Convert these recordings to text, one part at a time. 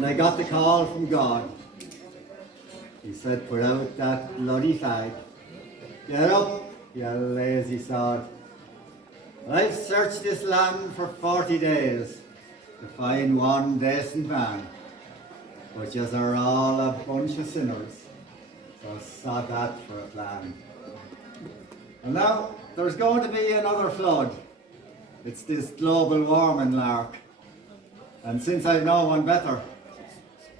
when I got the call from God. He said, put out that bloody flag. Get up, you lazy sod. I've searched this land for 40 days to find one decent man, but yous are all a bunch of sinners, so sod that for a plan. And now, there's going to be another flood. It's this global warming lark. And since I've no one better,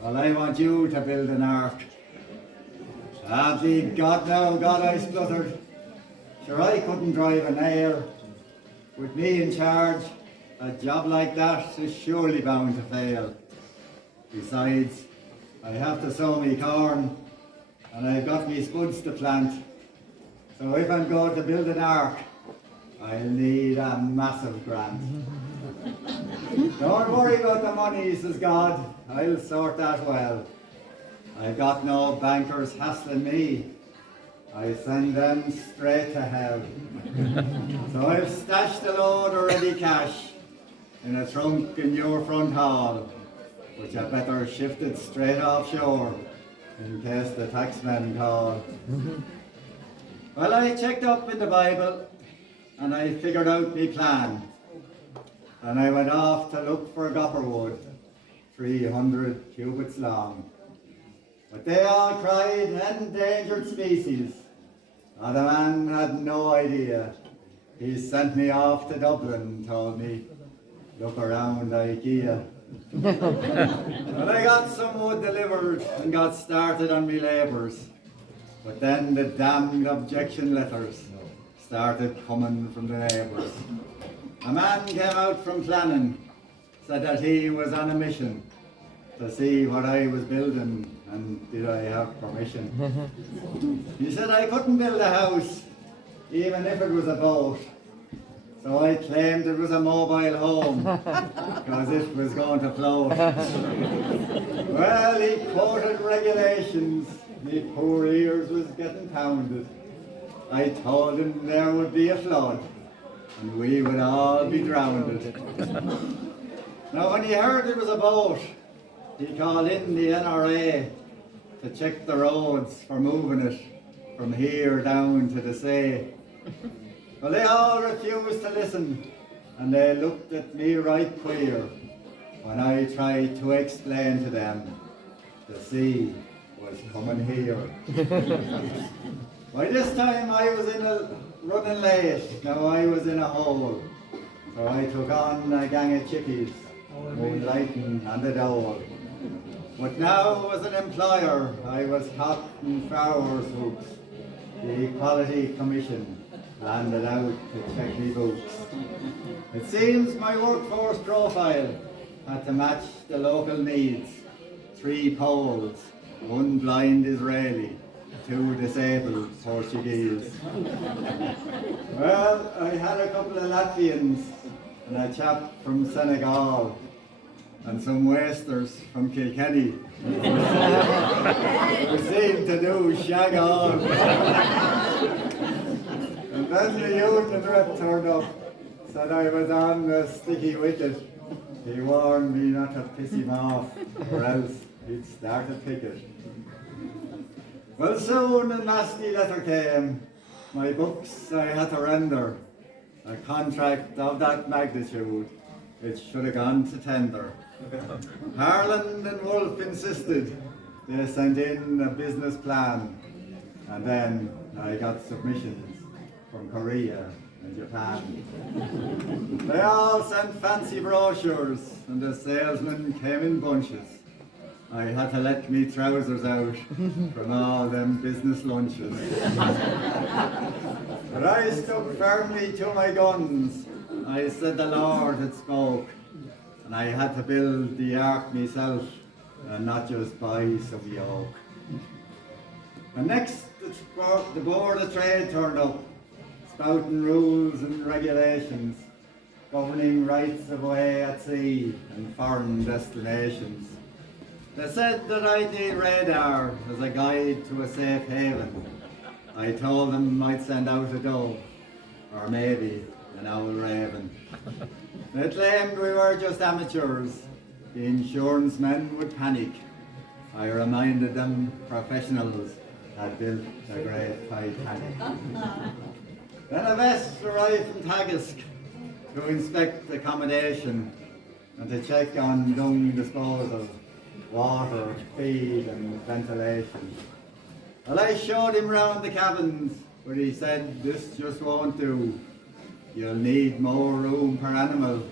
well, I want you to build an ark. Ah, be God now, God, I spluttered. Sure, I couldn't drive a nail. With me in charge, a job like that is surely bound to fail. Besides, I have to sow me corn, and I've got me spuds to plant. So if I'm going to build an ark, I'll need a massive grant. Don't worry about the money, says God, I'll sort that well. I've got no bankers hassling me. I send them straight to hell. So I've stashed a load of ready cash in a trunk in your front hall, which I better shift it straight offshore in case the taxmen call. Well, I checked up in the Bible and I figured out my plan. And I went off to look for copperwood, 300 cubits long. But they all cried endangered species. Oh, the man had no idea. He sent me off to Dublin and told me, look around IKEA. Well, I got some wood delivered and got started on me labours. But then the damned objection letters started coming from the neighbours. A man came out from Flannan, said that he was on a mission to see what I was building and did I have permission. He said I couldn't build a house, even if it was a boat. So I claimed it was a mobile home, because it was going to float. Well, he quoted regulations, me poor ears was getting pounded. I told him there would be a flood, and we would all be drowned. Now when he heard it was a boat, he called in the NRA to check the roads for moving it from here down to the sea. Well, they all refused to listen, and they looked at me right queer when I tried to explain to them the sea was coming here. By this time I was running late, now I was in a hole. So I took on a gang of chippies, moonlighting on the dole. But now as an employer, I was caught in Farrowers hoops. The Equality Commission landed out to check me boots. It seems my workforce profile had to match the local needs. 3 Poles, 1 blind Israeli, 2 disabled Portuguese. Well, I had a couple of Latvians and a chap from Senegal and some wasters from Kilkenny who seemed to do shag on. And then the union rep turned up, said I was on the sticky wicket. He warned me not to piss him off, or else he'd start a picket. Well, soon a nasty letter came. My books I had to render. A contract of that magnitude, it should have gone to tender. Harland and Wolff insisted. They sent in a business plan. And then I got submissions from Korea and Japan. They all sent fancy brochures and the salesmen came in bunches. I had to let me trousers out from all them business lunches. But I stuck firmly to my guns. I said the Lord had spoke, and I had to build the ark myself, and not just buy some yoke. And next, the Board of Trade turned up, spouting rules and regulations, governing rights of way at sea and foreign destinations. They said that I'd need radar as a guide to a safe haven. I told them I'd send out a dove, or maybe an owl raven. They claimed we were just amateurs, the insurance men would panic. I reminded them professionals had built the great Titanic. Then a vest arrived from Tagisk to inspect accommodation and to check on dung disposal, water, feed and ventilation. Well, I showed him round the cabins, but he said, this just won't do. You'll need more room per animal.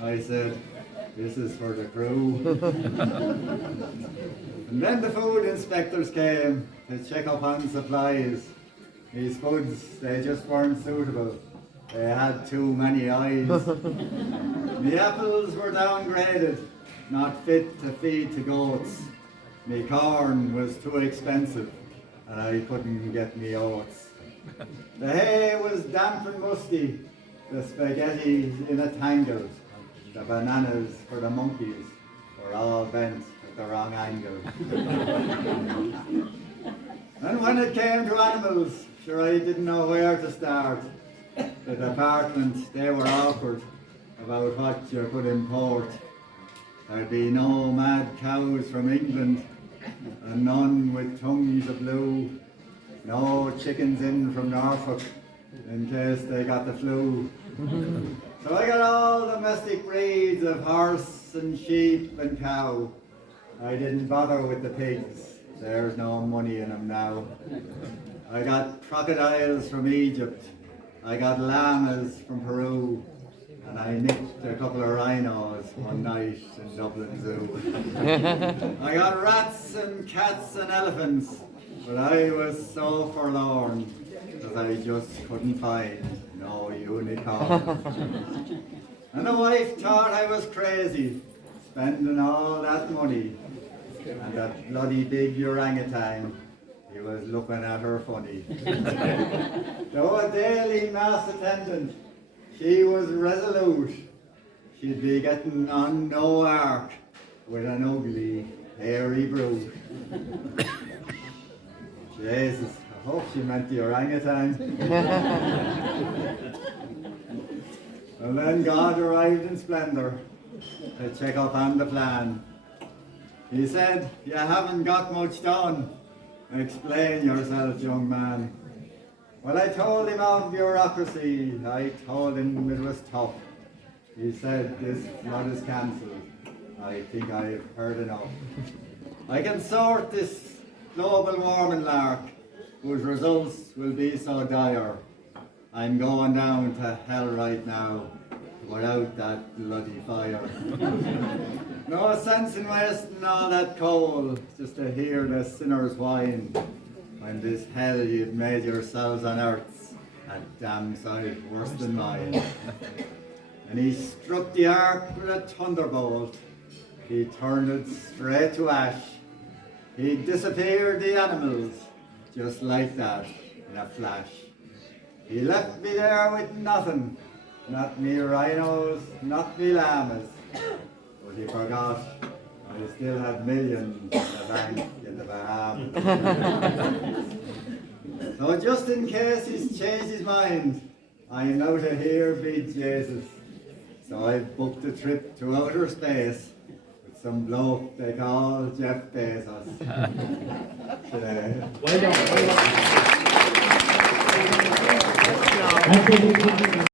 I said, this is for the crew. And then the food inspectors came to check up on supplies. These foods, they just weren't suitable. They had too many eyes. The apples were downgraded, not fit to feed to goats. Me corn was too expensive, and I couldn't get me oats. The hay was damp and musty, the spaghetti in a tangle. The bananas for the monkeys were all bent at the wrong angle. And when it came to animals, sure I didn't know where to start. The department, they were awkward about what you could import. There'd be no mad cows from England, and none with tongues of blue. No chickens in from Norfolk, in case they got the flu. So I got all domestic breeds of horse and sheep and cow. I didn't bother with the pigs, there's no money in them now. I got crocodiles from Egypt, I got llamas from Peru, and I nicked a couple of rhinos one night in Dublin Zoo. I got rats and cats and elephants, but I was so forlorn, because I just couldn't find no unicorn. And the wife thought I was crazy, spending all that money. And that bloody big orangutan, he was looking at her funny. Though a daily mass attendant, she was resolute. She'd be getting on no ark with an ugly, hairy brute. Jesus, I hope she meant the orangutan. And then God arrived in splendour to check up on the plan. He said, you haven't got much done. Explain yourself, young man. Well, I told him of bureaucracy. I told him it was tough. He said, this flood is cancelled. I think I've heard enough. I can sort this global warming lark, whose results will be so dire. I'm going down to hell right now, without that bloody fire. No sense in wasting all that coal, just to hear the sinners whine, when this hell you've made yourselves on earth's a damn sight worse than mine. And he struck the ark with a thunderbolt. He turned it straight to ash. He disappeared the animals, just like that, in a flash. He left me there with nothing, not me rhinos, not me llamas. But he forgot I still had millions in the bank in the Bahamas. So just in case he's changed his mind, I'm out of here, be Jesus. So I've booked a trip to outer space with some bloke they call Jeff Bezos. Well done.